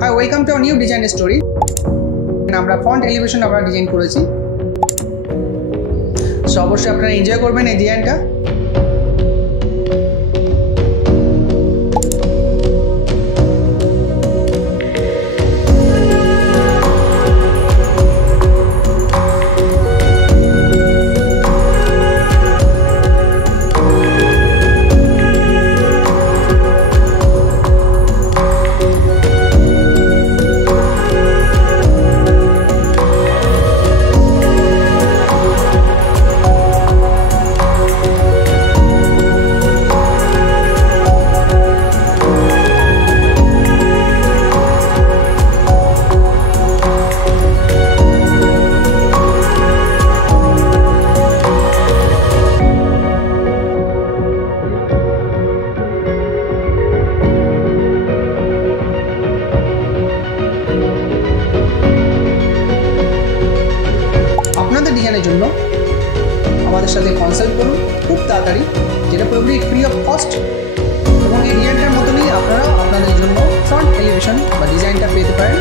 High, welcome to new design story. আমরা font elevation আমরা design করেছি, সো অবশ্যই আপনারা এনজয় করবেন এই ডিজাইনটা। আপনাদের ডিজাইনের জন্য আমাদের সাথে কনসাল্ট করুন খুব তাড়াতাড়ি, যেটা পুরোপুরি ফ্রি অফ কস্ট। এবং এই ডিজাইনটার মতনই আপনারা আপনাদের জন্য ফ্রন্ট এলিভেশন বা ডিজাইনটা পেতে পারেন।